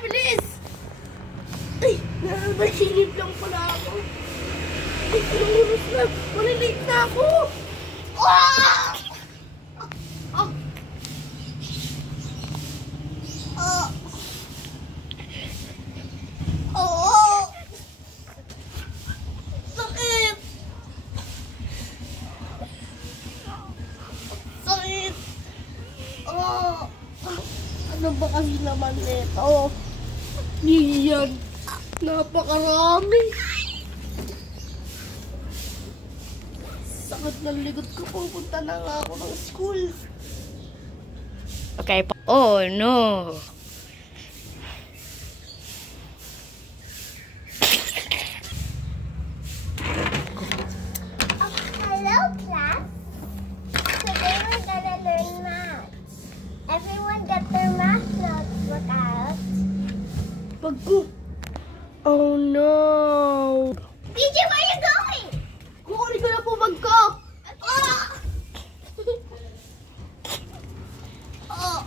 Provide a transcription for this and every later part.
Bilis! Ay, nanaginip lang pala ako. Ay, anong oras na? Malilate na ako! Ah! Ah! Ah! Oh! Sakit! Sakit! Oh! Ano ba kasi naman nito? Yan! Napakarami! Sakit ng likod ko. Pupunta na nga ako ng school. Okay po. Oh no! Hello, class. Today we're gonna learn math. Everyone got their math notebook out. Bag ko. Oh no! DJ, where are you going? Kukunin ko na po bag ko! Ah! Oh!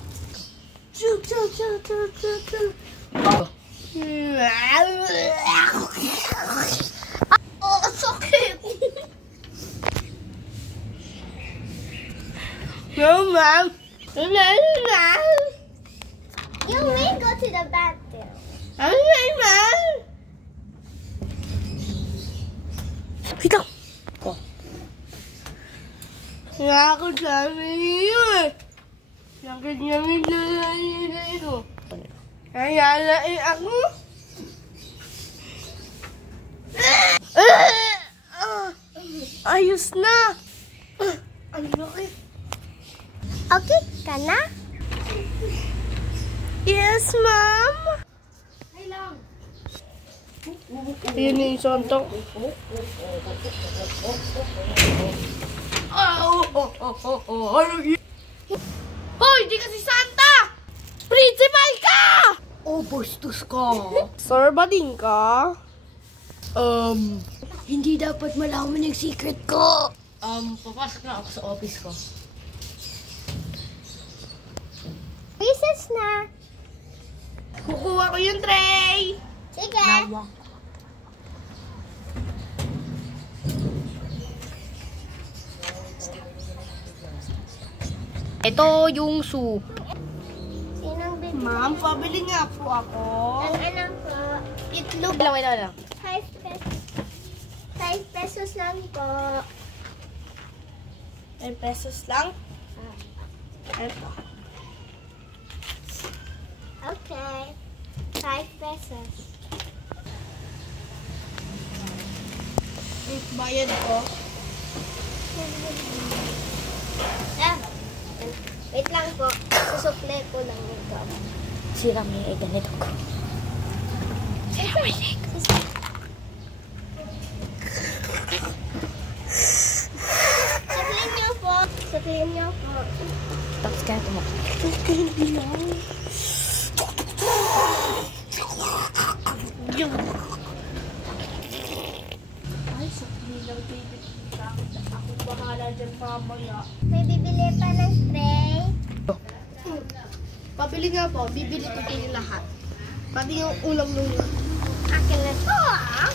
Chill, chill, chill, chill, chill, chill. Oh, oh sakit! No, ma'am. No, ma'am. You may go to the bathroom. Okay, ma'am. Wait lang. Oh. Nakakasama niyo eh. Nakakasama na ito. Kaya ako. Ayos na. Ang laki. Okay ka na? Yes, ma'am. Ay lang. Yun yung sontong. Hoy, di kasi Santa! Principal ka! Oh, bastos ka! Sir ba din ka? Hindi dapat malaman yung secret ko. Papasok na ako sa office ko. Recess na. Kukuha ko yung tray. Sige. Ito yung soup. Sinong bibili? Ma'am, pabili nga po ako. Ang anak ko. Itlog. Wait lang. 5 pesos. 5 pesos lang po. 5 pesos lang. Ito. Okay. 5 pesos. Bayad ko. Ah. Wait lang po. Susukle ko lang ito. Si Rami ay ganito ko. Si Rami. Sukliin niyo po. Sukliin niyo po. Tapos kaya tumak. Hindi lang. Ay, sakli lang, baby. Ako bahala dyan mamaya. May bibili pa ng tray. Pabili nga po. Bibili ko kayo lahat. Pati yung ulam nung Akin na to ah.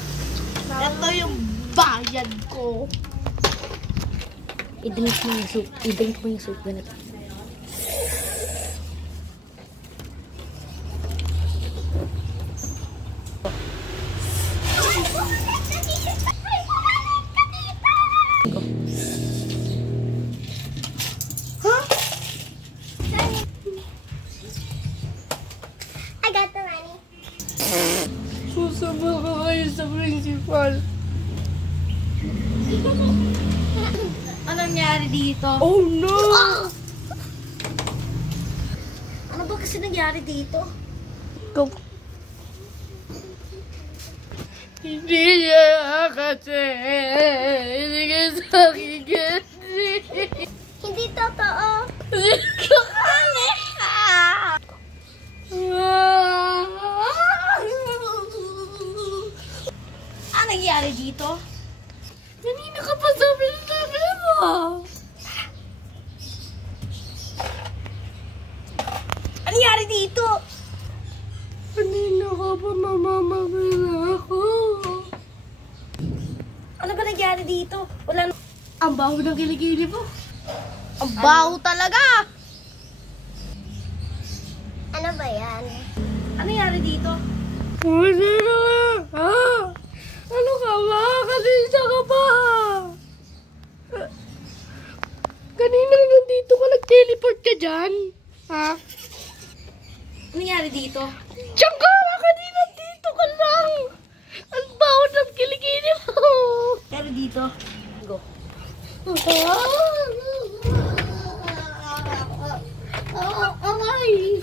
ito yung bayad ko. I-drink mo yung soup. I-drink mo yung soup. Ganito. I got the money. Susama ko kayo sa principal. Anong nangyari dito? Oh no! Ano ba kasi nangyari dito? Go. Hindi niya kasi. Hindi ka sa akin kasi. Hindi totoo. Hindi ka kaya. Ano nangyari dito? Kanina ka pa sabi mo. Ano nangyari dito? Baka pa mamamatay na ako. Ano ba nangyari dito? Wala na... Ang baho ng kilikili mo. Ang baho talaga! Ano ba yan? Ano nangyari dito? Hindi na ha? Ano ka ba? Kanina ka pa! Kanina nandito ka, nag-teleport ka dyan? Ha? Ano nangyari dito? Diyan ka! Kanina dito ka lang! Ang baho ng kilikili mo! Pero dito? Go. Ay!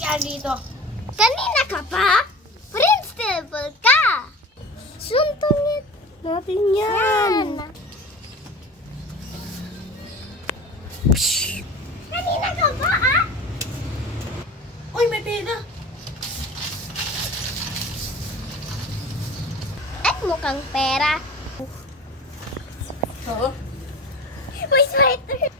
Yan dito. Kanina ka pa? Principal ka! Suntungit Natin yan. yan! Kanina ka ba, ah? Uy, may pera. Ay, mukhang pera. Oo. May sweater.